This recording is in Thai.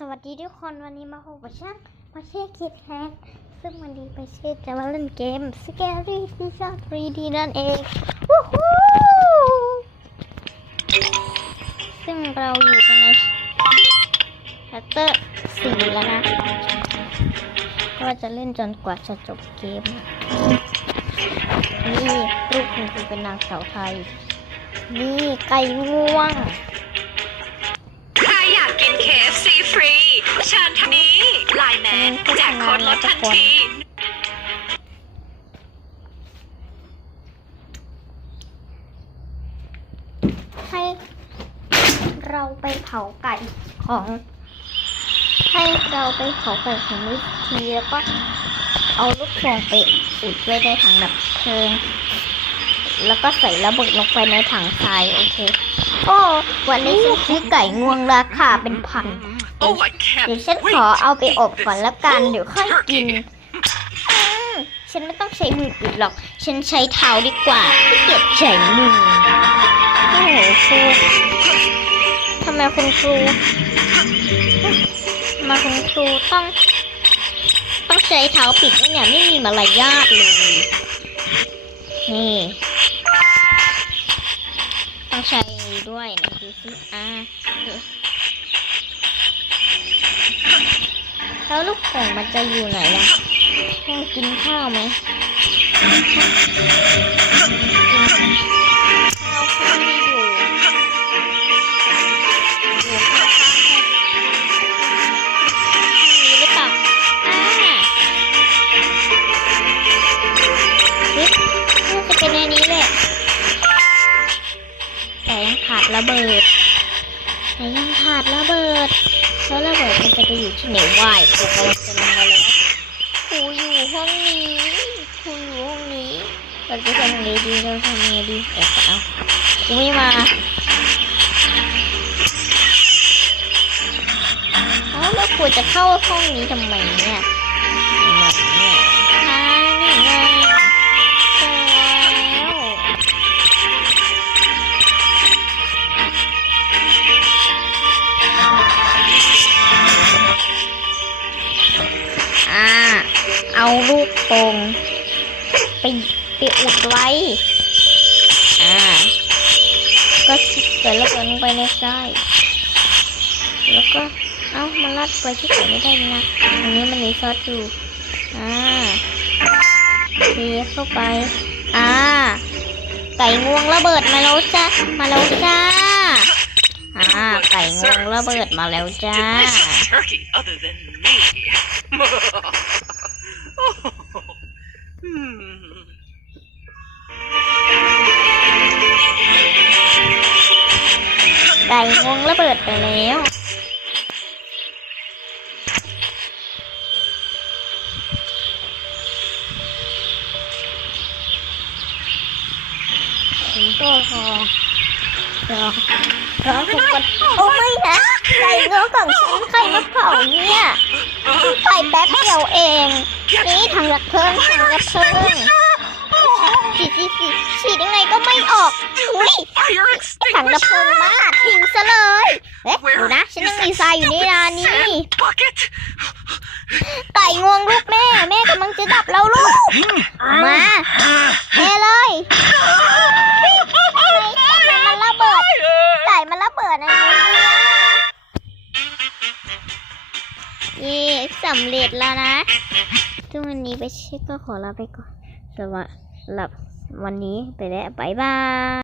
สวัสดีทุกคนวันนี้มาพบกับช่างมาเช่คิดแฮกซึ่งวันนี้ไปเช่จะมาเล่นเกม Scary Pizza 3D นั่นเองวู้ฮู้ซึ่งเราอยู่กันในชัตเตอร์สี่แล้วนะก็จะเล่นจนกว่าจะจบเกม นี่รูปคุณครูเป็นนางสาวไทย นี่ไก่ง่วง นแจกโค้ดลดทันทีให้เราไปเผาไก่ของ ให้เราไปเผาไก่ของวิธีแล้วก็เอาลูกโป่งไปอุดไว้ในถังดับเพลิง แล้วก็ใส่ระเบิดลงไปในถังทรายโอเค โอ้ วันนี้ฉันซื้อไก่งวงราคาเป็นพัน เดี๋ยวฉันขอเอาไปอบก่อนแล้วกัน เดี๋ยวค่อยกินอืมฉันไม่ต้องใช้มืออุดหรอก ฉันใช้เท้าดีกว่าที่เกียจใช้มือ โอ้โหครูทำไมคุณครูทำไมาคุณครูต้อง ต้องใช้เท้าปิดด้วยเนี่ยไม่มีมารยาทเลย นี่ ต้องใช้ด้วยนะดูสิอ่า แล้วลูกโป่งมันจะอยู่ไหนล่ะต้องกินข้าวไหมกินข้าวข้าวไม่อยู่อยู่ข้างๆแค่นี้หรือเปล่าอ่เฮ้ยน่าจะเป็นในนี้แหละแต่งขาดระเบิดแต่ยังขาดระเบิด แล้วระเบิดมันจะไปอยู่ที่ไหนวายครูกำลังจะลงมาแล้วครูอยู่ห้องนี้ครูอยู่ห้องนี้เราจะทำยังไงดีเราทำยังไงดีเดี๋ยวเอาครูไม่มาเอาแล้วครูจะเข้าห้องนี้ทำไมเนี่ย โป่งไปไปอุดไว้ อ่า ก็ใส่ระเบิดลงไปในไส้แล้วก็ เอามันลัดไปที่ไหนไม่ได้นี่นะตรงนี้มันมีซอสอยู่ อ่าเทเข้าไป อ่า ไก่งวงระเบิดมาแล้วจ้ามาแล้วจ้าอ่า ไก่งวงระเบิดมาแล้วจ้า ก่งวงระเบิดไปแล้ว ถึงตัวพอรอรอทุกคนโอ้ไม่นะไก่เนื้อของฉันใครมาเผาเนี่ยไปแป๊บเดียวเอง นี่ทางดับเพลิงทางดับเพลิง ฉีดฉีดฉีดฉีดยังไงก็ไม่ออกอุ้ย Fire ถังดับเพลิง extinguisher มาทิ้งซะเลยเอ๊ะดูนะฉันยังมีทรายอยู่นี่นะนี่ Sand bucket ไก่งวงลูกแม่ แม่กำลังจะดับแล้วลูก มาเทเลยทำไมทำไมมันระเบิดไก่มันระเบิดอะไรเนี่ยเย่สำเร็จแล้วนะทุกวันนี้ไปเช็คก็ขอลาไปก่อนสวัสดี หลับวันนี้ไปแล้วบ๊ายบาย